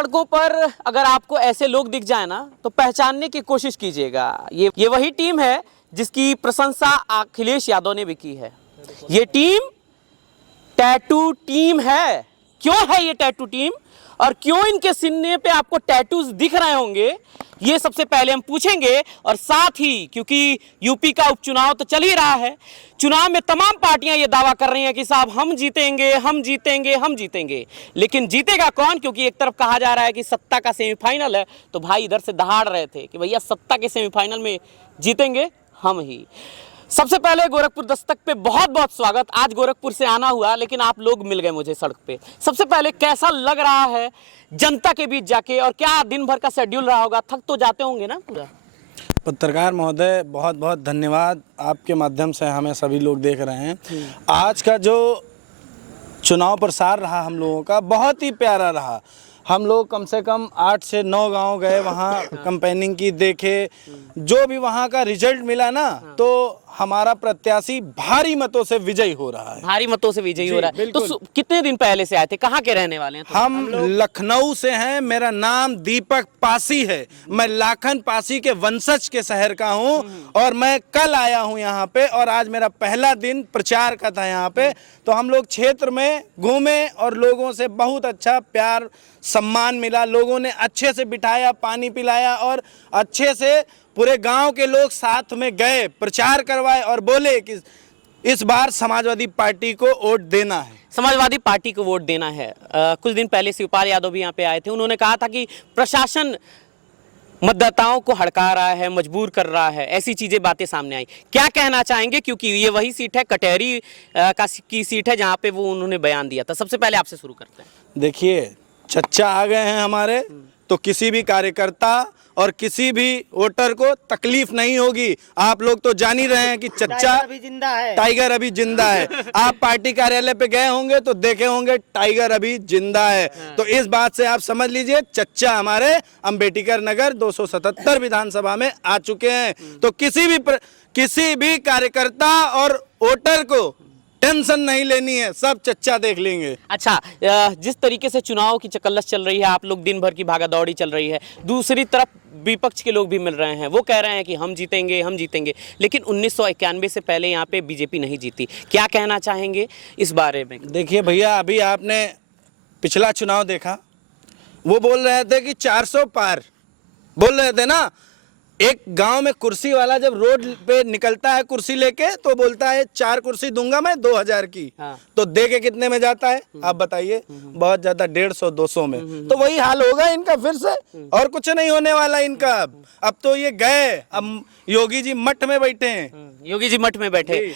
सड़कों पर अगर आपको ऐसे लोग दिख जाए ना तो पहचानने की कोशिश कीजिएगा। ये वही टीम है जिसकी प्रशंसा अखिलेश यादव ने भी की है। ये टीम टैटू टीम है। क्यों है ये टैटू टीम और क्यों इनके सीने पे आपको टैटूज दिख रहे होंगे, ये सबसे पहले हम पूछेंगे। और साथ ही क्योंकि यूपी का उपचुनाव तो चल ही रहा है, चुनाव में तमाम पार्टियां ये दावा कर रही हैं कि साहब हम जीतेंगे, हम जीतेंगे, हम जीतेंगे। लेकिन जीतेगा कौन? क्योंकि एक तरफ कहा जा रहा है कि सत्ता का सेमीफाइनल है, तो भाई इधर से दहाड़ रहे थे कि भैया सत्ता के सेमीफाइनल में जीतेंगे हम ही। सबसे पहले गोरखपुर दस्तक पे बहुत बहुत स्वागत। आज गोरखपुर से आना हुआ लेकिन आप लोग मिल गए मुझे सड़क पे। सबसे पहले कैसा लग रहा है जनता के बीच जाके, और क्या दिन भर का शेड्यूल रहा होगा? थक तो जाते होंगे ना पूरा? पत्रकार महोदय बहुत बहुत धन्यवाद, आपके माध्यम से हमें सभी लोग देख रहे हैं। आज का जो चुनाव प्रसार रहा हम लोगों का बहुत ही प्यारा रहा। हम लोग कम से कम 8 से 9 गांव गए, वहाँ कैंपेनिंग की, देखे। जो भी वहाँ का रिजल्ट मिला ना, तो हमारा प्रत्याशी भारी मतों से विजयी हो रहा है। भारी मतों से विजयी हो रहा है। तो कितने दिन पहले से आए थे? कहाँ के रहने वाले हैं? हम लखनऊ से हैं। मेरा नाम दीपक पासी है। मैं लाखन पासी के वंशज के शहर का हूं और मैं कल आया हूं यहाँ पे, और आज मेरा पहला दिन प्रचार का था यहाँ पे। तो हम लोग क्षेत्र में घूमे और लोगों से बहुत अच्छा प्यार सम्मान मिला। लोगों ने अच्छे से बिठाया, पानी पिलाया और अच्छे से पूरे गांव के लोग साथ में गए, प्रचार करवाए और बोले कि इस बार समाजवादी पार्टी को वोट देना है। समाजवादी पार्टी को वोट देना है। कुछ दिन पहले शिवपाल यादव भी यहाँ पे आए थे। उन्होंने कहा था कि प्रशासन मतदाताओं को हड़का रहा है, मजबूर कर रहा है, ऐसी चीजें बातें सामने आई। क्या कहना चाहेंगे? क्योंकि ये वही सीट है, कटहरी की सीट है जहाँ पे वो उन्होंने बयान दिया था। सबसे पहले आपसे शुरू करते हैं। देखिए, चच्चा आ गए हैं हमारे, तो किसी भी कार्यकर्ता और किसी भी वोटर को तकलीफ नहीं होगी। आप लोग तो जान ही रहे हैं कि चच्चा अभी जिंदा है, टाइगर अभी जिंदा है। आप पार्टी कार्यालय पे गए होंगे तो देखे होंगे टाइगर अभी जिंदा है। तो इस बात से आप समझ लीजिए चच्चा हमारे अंबेडकर नगर 277 विधानसभा में आ चुके हैं। तो किसी भी कार्यकर्ता और वोटर को टेंशन नहीं लेनी है, सब चच्चा देख लेंगे। अच्छा, जिस तरीके से चुनाव की चकल्लस चल रही है, आप लोग दिन भर की भागादौड़ी चल रही है, दूसरी तरफ विपक्ष के लोग भी मिल रहे हैं। वो कह रहे हैं कि हम जीतेंगे, हम जीतेंगे। लेकिन 1991 से पहले यहाँ पे बीजेपी नहीं जीती। क्या कहना चाहेंगे इस बारे में? देखिए भैया, अभी आपने पिछला चुनाव देखा, वो बोल रहे थे कि 400 पार बोल रहे थे ना। एक गांव में कुर्सी वाला जब रोड पे निकलता है कुर्सी लेके, तो बोलता है 4 कुर्सी दूंगा मैं 2000 की। हाँ। तो दे के कितने में जाता है आप बताइए? बहुत ज्यादा 150-200 में। तो वही हाल होगा इनका फिर से, और कुछ नहीं होने वाला इनका। अब तो ये गए, अब योगी जी मठ में बैठे हैं। योगी जी मठ में बैठे।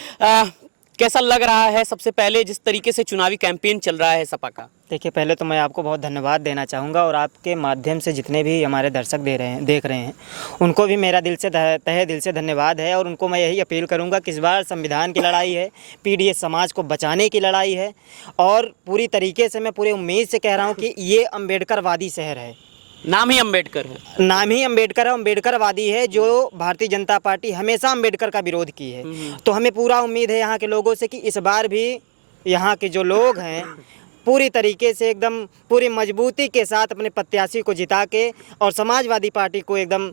कैसा लग रहा है सबसे पहले जिस तरीके से चुनावी कैंपेन चल रहा है सपा का? देखिए, पहले तो मैं आपको बहुत धन्यवाद देना चाहूँगा, और आपके माध्यम से जितने भी हमारे दर्शक देख रहे हैं उनको भी मेरा दिल से तहे दिल से धन्यवाद है। और उनको मैं यही अपील करूँगा कि इस बार संविधान की लड़ाई है, पीडीएस समाज को बचाने की लड़ाई है। और पूरी तरीके से मैं पूरे उम्मीद से कह रहा हूँ कि ये अम्बेडकरवादी शहर है। नाम ही अम्बेडकर है। नाम ही अम्बेडकर है, अम्बेडकरवादी है। जो भारतीय जनता पार्टी हमेशा अम्बेडकर का विरोध की है। तो हमें पूरा उम्मीद है यहाँ के लोगों से कि इस बार भी यहाँ के जो लोग हैं पूरी तरीके से एकदम पूरी मजबूती के साथ अपने प्रत्याशी को जिता के और समाजवादी पार्टी को एकदम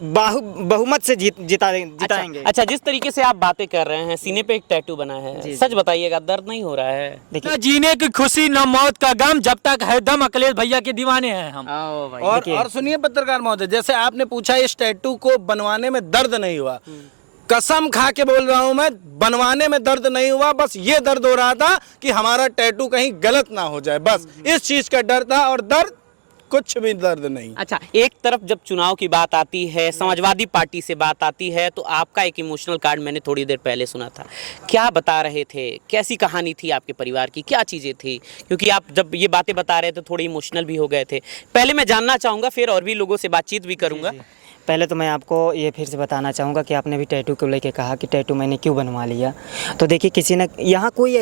बहुमत से जिताएंगे। अच्छा, जिस तरीके से आप बातें कर रहे हैं, सीने पे एक टैटू बना है, सच बताइएगा, दर्द नहीं हो रहा है? देखिए, जीने की खुशी न मौत का गम, जब तक है दम अखिलेश भैया के दीवाने हैं हम। और सुनिए पत्रकार महोदय, जैसे आपने पूछा इस टैटू को बनवाने में दर्द नहीं हुआ, कसम खा के बोल रहा हूं मैं, बनवाने में दर्द नहीं हुआ। बस ये दर्द हो रहा था कि हमारा टैटू कहीं गलत ना हो जाए, बस इस चीज का डर था, और दर्द कुछ भी दर्द नहीं। अच्छा, एक तरफ जब चुनाव की बात आती है, समाजवादी पार्टी से बात आती है, तो आपका एक इमोशनल कार्ड मैंने थोड़ी देर पहले सुना था। क्या बता रहे थे? कैसी कहानी थी आपके परिवार की? क्या चीज़ें थी? क्योंकि आप जब ये बातें बता रहे थे थोड़े इमोशनल भी हो गए थे। पहले मैं जानना चाहूँगा, फिर और भी लोगों से बातचीत भी करूँगा। पहले तो मैं आपको ये फिर से बताना चाहूँगा कि आपने भी टैटू को लेके कहा कि टैटू मैंने क्यों बनवा लिया। तो देखिए किसी ने यहाँ कोई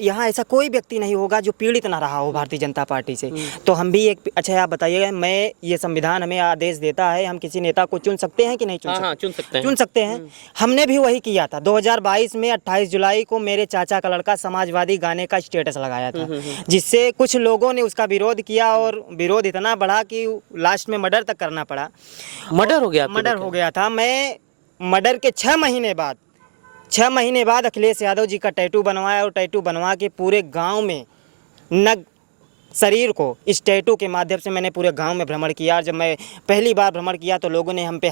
यहाँ ऐसा कोई व्यक्ति नहीं होगा जो पीड़ित ना रहा हो भारतीय जनता पार्टी से। तो हम भी एक अच्छा आप बताइएगा, मैं ये संविधान हमें आदेश देता है हम किसी नेता को चुन सकते हैं कि नहीं चुन सकते? हाँ, चुन सकते हैं। चुन सकते हैं। हमने भी वही किया था। 2022 में 28 जुलाई को मेरे चाचा का लड़का समाजवादी गाने का स्टेटस लगाया था, जिससे कुछ लोगों ने उसका विरोध किया और विरोध इतना बढ़ा कि लास्ट में मर्डर तक करना पड़ा। मर्डर हो गया? मर्डर हो गया था। मैं मर्डर के 6 महीने बाद अखिलेश यादव जी का टैटू बनवाया और टैटू बनवा के पूरे गांव में नग शरीर को इस टैटू के माध्यम से मैंने पूरे गांव में भ्रमण किया। और जब मैं पहली बार भ्रमण किया तो लोगों ने हम पे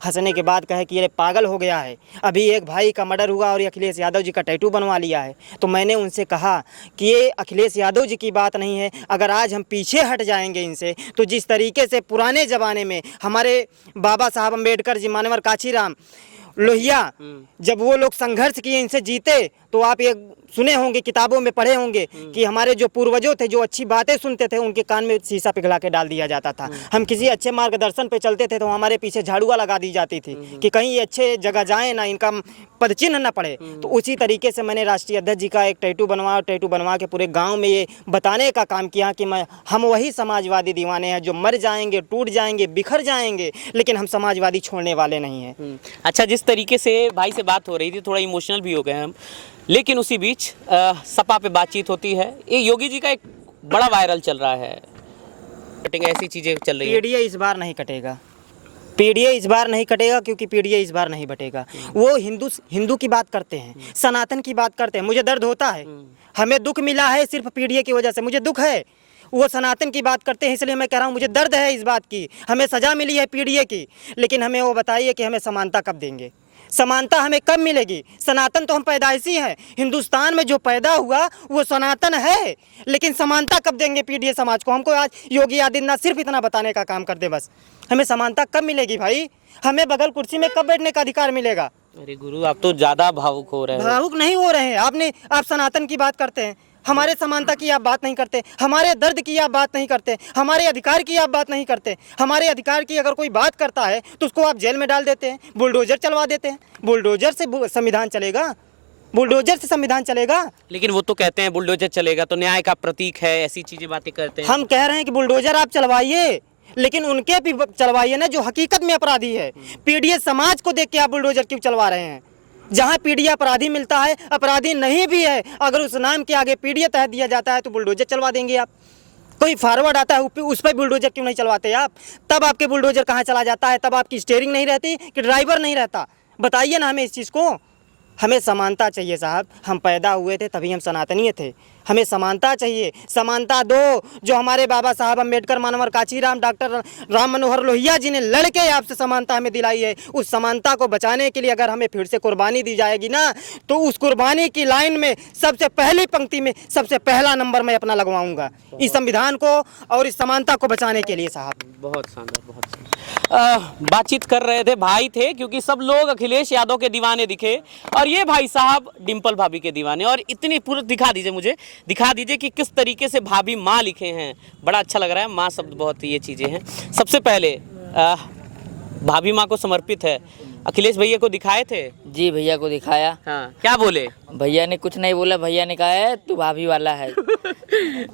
हंसने के बाद कहे कि ये पागल हो गया है, अभी एक भाई का मर्डर हुआ और ये अखिलेश यादव जी का टैटू बनवा लिया है। तो मैंने उनसे कहा कि ये अखिलेश यादव जी की बात नहीं है, अगर आज हम पीछे हट जाएंगे इनसे तो जिस तरीके से पुराने ज़माने में हमारे बाबा साहब अम्बेडकर जी, मानवर काशीराम, लोहिया, जब वो लोग संघर्ष किए इनसे जीते, तो आप ये सुने होंगे, किताबों में पढ़े होंगे कि हमारे जो पूर्वजों थे जो अच्छी बातें सुनते थे उनके कान में शीशा पिघला के डाल दिया जाता था। हम किसी अच्छे मार्गदर्शन पे चलते थे तो हमारे पीछे झाड़ुआ लगा दी जाती थी कि कहीं ये अच्छे जगह जाएं ना, इनका पदचिन्ह न पड़े। तो उसी तरीके से मैंने राष्ट्रीय अध्यक्ष जी का एक टैटू बनवाया और टैटू बनवा के पूरे गाँव में ये बताने का काम किया कि हम वही समाजवादी दीवाने हैं जो मर जाएंगे, टूट जाएंगे, बिखर जाएंगे, लेकिन हम समाजवादी छोड़ने वाले नहीं हैं। अच्छा, जिस तरीके से भाई से बात हो रही थी थोड़ा इमोशनल भी हो गए हम, लेकिन उसी बीच सपा पे बातचीत होती है। ये योगी जी का एक बड़ा वायरल चल रहा है, ऐसी चीजें चल रही है। पीडीए इस बार नहीं कटेगा, पीडीए इस बार नहीं कटेगा क्योंकि पीडीए इस बार नहीं बटेगा। वो हिंदू की बात करते हैं, सनातन की बात करते हैं। मुझे दर्द होता है, हमें दुख मिला है सिर्फ पीडीए की वजह से, मुझे दुख है। वो सनातन की बात करते हैं, इसलिए मैं कह रहा हूँ मुझे दर्द है इस बात की। हमें सज़ा मिली है पीडीए की, लेकिन हमें वो बताइए कि हमें समानता कब देंगे, समानता हमें कब मिलेगी? सनातन तो हम पैदाइशी हैं, हिंदुस्तान में जो पैदा हुआ वो सनातन है, लेकिन समानता कब देंगे पीडीए समाज को? हमको आज योगी आदित्यनाथ सिर्फ इतना बताने का काम कर दे बस, हमें समानता कब मिलेगी भाई? हमें बगल कुर्सी में कब बैठने का अधिकार मिलेगा? अरे गुरु, आप तो ज्यादा भावुक हो रहे हैं। भावुक नहीं हो रहे हैं। आप सनातन की बात करते हैं, हमारे समानता की आप बात नहीं करते, हमारे दर्द की आप बात नहीं करते, हमारे अधिकार की आप बात नहीं करते। हमारे अधिकार की अगर कोई बात करता है तो उसको आप जेल में डाल देते हैं, बुलडोजर चलवा देते हैं। बुलडोजर से संविधान चलेगा? बुलडोजर से संविधान चलेगा? लेकिन वो तो कहते हैं बुलडोजर चलेगा तो न्याय का प्रतीक है, ऐसी चीजें बातें करते हैं। हम कह रहे हैं कि बुलडोजर आप चलवाइए, लेकिन उनके भी चलवाइए ना जो हकीकत में अपराधी है। पीडीए समाज को देख के आप बुलडोजर क्यों चलवा रहे हैं? जहाँ पीडीए अपराधी मिलता है, अपराधी नहीं भी है, अगर उस नाम के आगे पीडीए तहत दिया जाता है तो बुलडोजर चलवा देंगे आप। कोई फॉरवर्ड आता है उस पर बुलडोजर क्यों नहीं चलवाते आप? तब आपके बुलडोजर कहाँ चला जाता है? तब आपकी स्टीयरिंग नहीं रहती कि ड्राइवर नहीं रहता? बताइए ना हमें इस चीज़ को। हमें समानता चाहिए साहब, हम पैदा हुए थे तभी हम सनातनीय थे, हमें समानता चाहिए। समानता दो, जो हमारे बाबा साहब अम्बेडकर, मानवर काशीराम, डॉक्टर राम मनोहर लोहिया जी ने लड़के आपसे समानता हमें दिलाई है। उस समानता को बचाने के लिए अगर हमें फिर से कुर्बानी दी जाएगी ना, तो उस कुर्बानी की लाइन में सबसे पहली पंक्ति में सबसे पहला नंबर मैं अपना लगवाऊंगा, इस संविधान को और इस समानता को बचाने के लिए साहब। बहुत शानदार, बहुत शानदार। बातचीत कर रहे थे, भाई थे, क्योंकि सब लोग अखिलेश यादव के दीवाने दिखे और ये भाई साहब डिंपल भाभी के दीवाने। और इतनी पूरा दिखा दीजिए, मुझे दिखा दीजिए कि किस तरीके से भाभी माँ लिखे हैं। बड़ा अच्छा लग रहा है, माँ शब्द बहुत ये चीज़ें हैं। सबसे पहले भाभी माँ को समर्पित है। अखिलेश भैया को दिखाए थे? जी भैया को दिखाया। हाँ, क्या बोले? भैया ने कुछ नहीं बोला, भैया ने कहा है तू भाभी वाला है।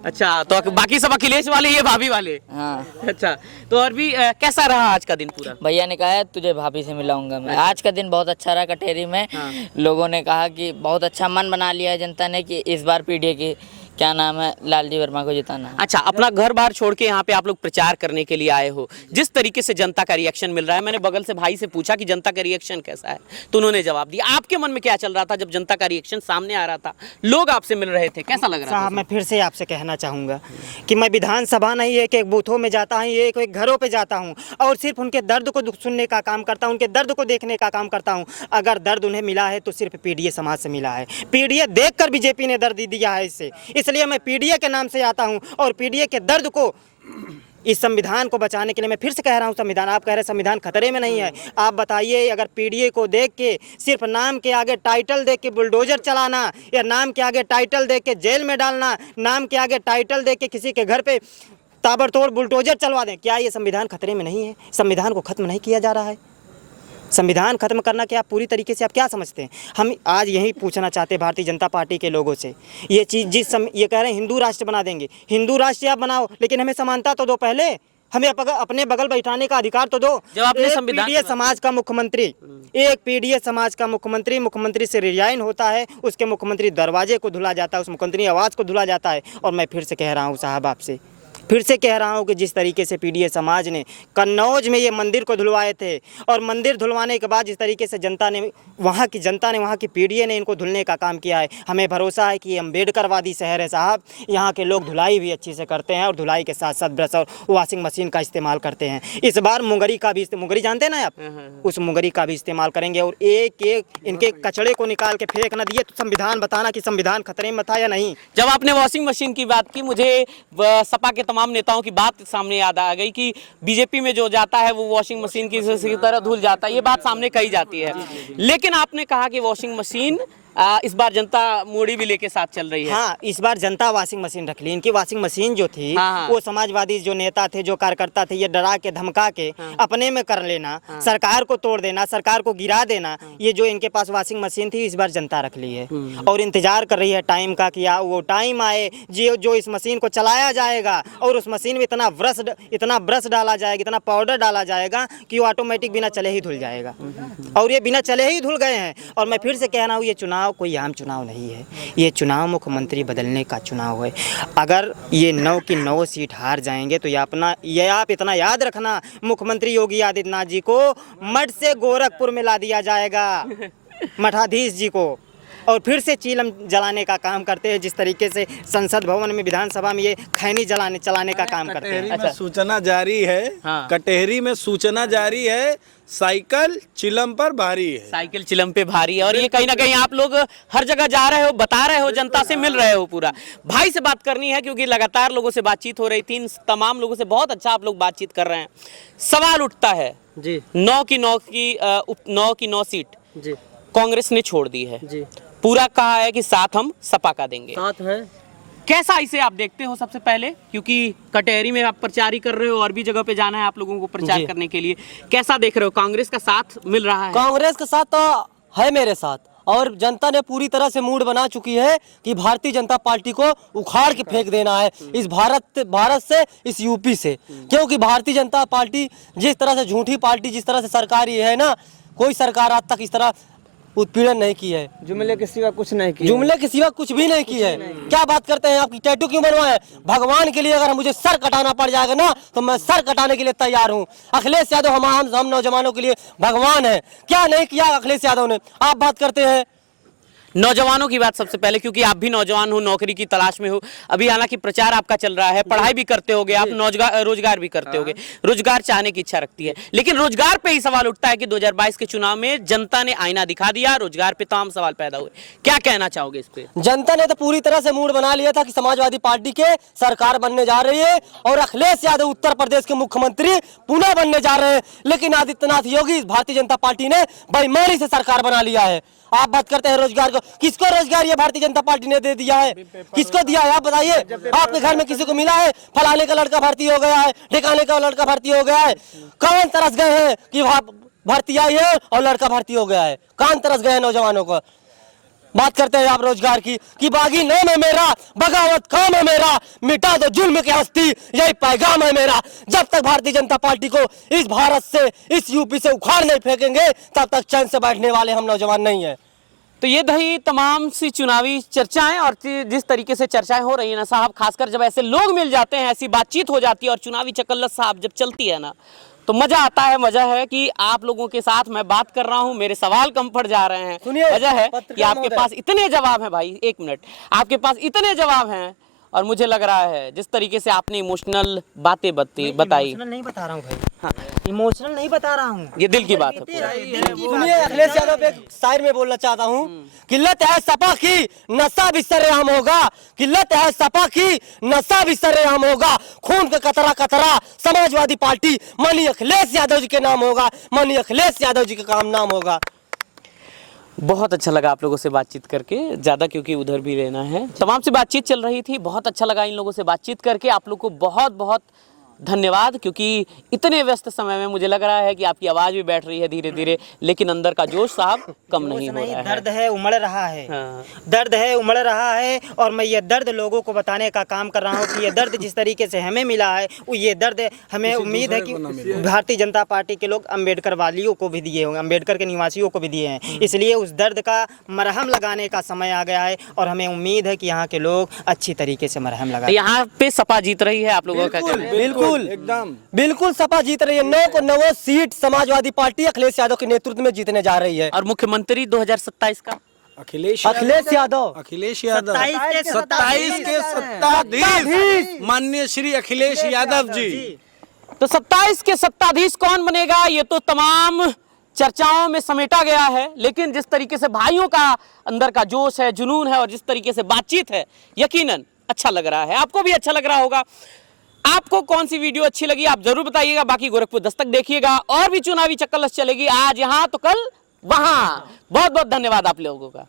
अच्छा, तो बाकी सब अखिलेश वाले, ये भाभी वाले? हाँ। अच्छा, तो और भी कैसा रहा आज का दिन पूरा? भैया ने कहा है तुझे भाभी से मिलाऊंगा मैं। आज का दिन बहुत अच्छा रहा कटेरी में। हाँ। लोगों ने कहा कि बहुत अच्छा मन बना लिया है जनता ने कि इस बार पीडीए की क्या नाम है, लालजी वर्मा को जिताना है। अच्छा, अपना घर बार छोड़ के यहाँ पे आप लोग प्रचार करने के लिए आए हो, जिस तरीके से जनता का रिएक्शन मिल रहा है, मैंने बगल से भाई से पूछा कि जनता का रिएक्शन कैसा है, तो उन्होंने जवाब दिया। आपके मन में क्या चल रहा था जब जनता का रिएक्शन सामने आ रहा था, लोग आपसे मिल रहे थे, कैसा लग रहा था? साहब मैं फिर से आपसे कहना चाहूँगा कि मैं विधानसभा नहीं एक एक बूथों में जाता हूँ, एक एक घरों पे जाता हूँ और सिर्फ उनके दर्द को सुनने का काम करता हूँ, उनके दर्द को देखने का काम करता हूँ। अगर दर्द उन्हें मिला है तो सिर्फ पीडीए समाज से मिला है। पीडीए देखकर बीजेपी ने दर्द दिया है इससे, इसलिए मैं पीडीए के नाम से आता हूँ और पीडीए के दर्द को, इस संविधान को बचाने के लिए मैं फिर से कह रहा हूँ, संविधान, आप कह रहे हैं संविधान खतरे में नहीं है, आप बताइए अगर पीडीए को देख के सिर्फ नाम के आगे टाइटल देख के बुलडोजर चलाना, या नाम के आगे टाइटल देख के जेल में डालना, नाम के आगे टाइटल देख के किसी के घर पे ताबड़तोड़ बुलडोजर चलवा दें, क्या ये संविधान खतरे में नहीं है? संविधान को खत्म नहीं किया जा रहा है? संविधान खत्म करना क्या पूरी तरीके से आप क्या समझते हैं? हम आज यही पूछना चाहते हैं भारतीय जनता पार्टी के लोगों से, ये चीज़ ये कह रहे हैं हिंदू राष्ट्र बना देंगे, हिंदू राष्ट्र आप बनाओ, लेकिन हमें समानता तो दो, पहले हमें अपने बगल बैठाने का अधिकार तो दो। जब आपने एक संविधान पीडीएस समाज का मुख्यमंत्री, एक पीडीएस समाज का मुख्यमंत्री से रिजाइन होता है, उसके मुख्यमंत्री दरवाजे को धुला जाता है, उस मुख्यमंत्री आवाज़ को धुला जाता है। और मैं फिर से कह रहा हूँ साहब, आपसे फिर से कह रहा हूँ कि जिस तरीके से पीडीएस समाज ने कन्नौज में ये मंदिर को धुलवाए थे, और मंदिर धुलवाने के बाद जिस तरीके से वहाँ की पीडीए ने इनको धुलने का काम किया है, हमें भरोसा है कि ये अम्बेडकरवादी शहर है साहब, यहाँ के लोग धुलाई भी अच्छी से करते हैं और धुलाई के साथ साथ ब्रश और वॉशिंग मशीन का इस्तेमाल करते हैं। इस बार मुंगरी का भी, मुंगरी जानते हैं ना आप, उस मुंगरी का भी इस्तेमाल करेंगे और एक एक इनके कचड़े को निकाल के फेंक न दिए तो संविधान बताना कि संविधान खतरे में था या नहीं। जब आपने वॉशिंग मशीन की बात की, मुझे सपा के तमाम नेताओं की बात सामने याद आ गई कि बीजेपी में जो जाता है वो वॉशिंग मशीन की तरह धुल जाता है, ये बात सामने कही जाती है। लेकिन आपने कहा कि वॉशिंग मशीन इस बार जनता मोड़ी भी लेके साथ चल रही है। हाँ, इस बार जनता वॉशिंग मशीन रख ली। इनकी वॉशिंग मशीन जो थी, हाँ। वो समाजवादी जो नेता थे, जो कार्यकर्ता थे, ये डरा के धमका के अपने में कर लेना, सरकार को तोड़ देना, सरकार को गिरा देना, ये जो इनके पास वॉशिंग मशीन थी इस बार जनता रख ली है और इंतजार कर रही है टाइम का कि वो टाइम आए जो इस मशीन को चलाया जाएगा और उस मशीन में इतना ब्रश डाला जाएगा, इतना पाउडर डाला जाएगा कि वो ऑटोमेटिक बिना चले ही धुल जाएगा। और ये बिना चले ही धुल गए हैं। और मैं फिर से कह रहा हूँ, ये चुनाव कोई आम चुनाव नहीं है, ये चुनाव मुख्यमंत्री बदलने का चुनाव है। अगर ये 9 की 9 सीट हार जाएंगे तो ये आप इतना याद रखना, मुख्यमंत्री योगी आदित्यनाथ जी को मठ से गोरखपुर में ला दिया जाएगा, मठाधीश जी को, और फिर से चीलम जलाने का काम करते हैं जिस तरीके से संसद भवन में, विधानसभा में ये खैनी चलाने का काम करते हैं। अच्छा, सूचना जारी है। हाँ। कटेहरी में सूचना जारी है, साइकिल चिलम पर भारी है। साइकिल चिलम पे भारी है। और ये कहीं ना कहीं आप लोग हर जगह जा रहे हो, बता रहे हो, जनता से मिल रहे हो। पूरा भाई से बात करनी है क्योंकि लगातार लोगों से बातचीत हो रही थी, तमाम लोगों से बहुत अच्छा आप लोग बातचीत कर रहे हैं। सवाल उठता है जी 9 की 9 सीट जी कांग्रेस ने छोड़ दी है, जी पूरा कहा है कि साथ हम सपा का देंगे। साथ है। कैसा इसे आप देखते हो सबसे पहले, क्योंकि कटहरी में आप प्रचार ही कर रहे हो और भी जगह पे जाना है आप लोगों को प्रचार करने के लिए, कैसा देख रहे हो? कांग्रेस का साथ मिल रहा है? कांग्रेस का साथ तो है मेरे साथ, और जनता ने पूरी तरह से मूड बना चुकी है कि भारतीय जनता पार्टी को उखाड़ के फेंक देना है इस भारत से, इस यूपी से। क्योंकि भारतीय जनता पार्टी जिस तरह से झूठी पार्टी, जिस तरह से सरकार ये है ना, कोई सरकार आज तक इस तरह उत्पीड़न नहीं की है, जुमले के सिवा कुछ नहीं किया, जुमले के सिवा कुछ भी नहीं की है। क्या बात करते हैं, आपकी टैटू क्यों बनवाए? भगवान के लिए अगर मुझे सर कटाना पड़ जाएगा ना तो मैं सर कटाने के लिए तैयार हूँ। अखिलेश यादव हम नौजवानों के लिए भगवान है। क्या नहीं किया अखिलेश यादव ने? आप बात करते हैं नौजवानों की बात सबसे पहले, क्योंकि आप भी नौजवान हो, नौकरी की तलाश में हो। अभी हालांकि प्रचार आपका चल रहा है, पढ़ाई भी करते होगे आप, रोजगार भी करते होगे, रोजगार चाहने की इच्छा रखती है, लेकिन रोजगार पे ही सवाल उठता है कि 2022 के चुनाव में जनता ने आईना दिखा दिया, रोजगार पे तमाम सवाल पैदा हुए। क्या कहना चाहोगे इस पे? जनता ने तो पूरी तरह से मूड बना लिया था कि समाजवादी पार्टी के सरकार बनने जा रही है और अखिलेश यादव उत्तर प्रदेश के मुख्यमंत्री पुनः बनने जा रहे हैं। लेकिन आदित्यनाथ योगी, भारतीय जनता पार्टी ने बेईमानी से सरकार बना लिया है। आप बात करते हैं रोजगार को, किसको रोजगार ये भारतीय जनता पार्टी ने दे दिया है? किसको दिया है आप बताइए? आपके घर में किसी को मिला है? फलाने का लड़का भर्ती हो गया है, ठिकाने का लड़का भर्ती हो गया है। कौन तरस गए हैं कि भर्ती आई है और लड़का भर्ती हो गया है? कौन तरस गए हैं नौजवानों को? बात करते हैं आप रोजगार की कि बागी नाम है मेरा, बगावत काम है मेरा, मिटा दो जुल्म की हस्ती, यही पैगाम है मेरा। जब तक भारतीय जनता पार्टी को इस भारत से, इस यूपी से उखाड़ नहीं फेंकेंगे, तब तक चैन से बैठने वाले हम नौजवान नहीं है। तो ये दही तमाम सी चुनावी चर्चाएं, और जिस तरीके से चर्चाएं हो रही है ना साहब, खासकर जब ऐसे लोग मिल जाते हैं, ऐसी बातचीत हो जाती है और चुनावी चकल्लत साहब जब चलती है ना, तो मजा आता है। मजा है कि आप लोगों के साथ मैं बात कर रहा हूं, मेरे सवाल कम पड़ जा रहे हैं। वजह है कि आपके पास इतने जवाब हैं भाई, एक मिनट, आपके पास इतने जवाब हैं और मुझे लग रहा है जिस तरीके से आपने इमोशनल बातें बताई। इमोशनल नहीं बता रहा हूँ भाई, हाँ, इमोशनल नहीं बता रहा हूँ, ये दिल की बात है। सुनिए, अखिलेश यादव पे एक शायर में बोलना चाहता हूँ, किल्लत है सपा की नशा भी सरेआम होगा, किल्लत है सपा की नशा भी सरेआम होगा, खून का कतरा कतरा समाजवादी पार्टी माननीय अखिलेश यादव जी के नाम होगा, माननीय अखिलेश यादव जी का काम नाम होगा। बहुत अच्छा लगा आप लोगों से बातचीत करके, ज़्यादा क्योंकि उधर भी रहना है। तमाम से बातचीत चल रही थी, बहुत अच्छा लगा इन लोगों से बातचीत करके। आप लोग को बहुत बहुत धन्यवाद, क्योंकि इतने व्यस्त समय में मुझे लग रहा है कि आपकी आवाज़ भी बैठ रही है धीरे धीरे, लेकिन अंदर का जोश साहब कम नहीं हो रहा है। दर्द है, उमड़ रहा है। हाँ। दर्द है, उमड़ रहा है, और मैं ये दर्द लोगों को बताने का काम कर रहा हूँ कि ये दर्द जिस तरीके से हमें मिला है, वो ये दर्द हमें उम्मीद है कि भारतीय जनता पार्टी के लोग अम्बेडकर वालियों को भी दिए होंगे, अम्बेडकर के निवासियों को भी दिए हैं। इसलिए उस दर्द का मरहम लगाने का समय आ गया है, और हमें उम्मीद है कि यहाँ के लोग अच्छी तरीके से मरहम तो लगाएं। यहाँ पे सपा जीत रही है, आप लोगों का क्या कहना है? बिल्कुल एकदम बिल्कुल सपा जीत रही है। 9 को 9 सीट समाजवादी पार्टी अखिलेश यादव के नेतृत्व में जीतने जा रही है। और मुख्यमंत्री 2027 का अखिलेश यादव 27 के सत्ताधीश माननीय श्री अखिलेश यादव जी। तो 27 के सत्ताधीश कौन बनेगा, ये तो तमाम चर्चाओं में समेटा गया है, लेकिन जिस तरीके से भाइयों का अंदर का जोश है, जुनून है, और जिस तरीके से बातचीत है, यकीनन अच्छा लग रहा है। आपको भी अच्छा लग रहा होगा। आपको कौन सी वीडियो अच्छी लगी आप जरूर बताइएगा। बाकी गोरखपुर दस्तक देखिएगा, और भी चुनावी चक्कर चलेगी, आज यहाँ तो कल वहां। बहुत बहुत धन्यवाद आप लोगों का।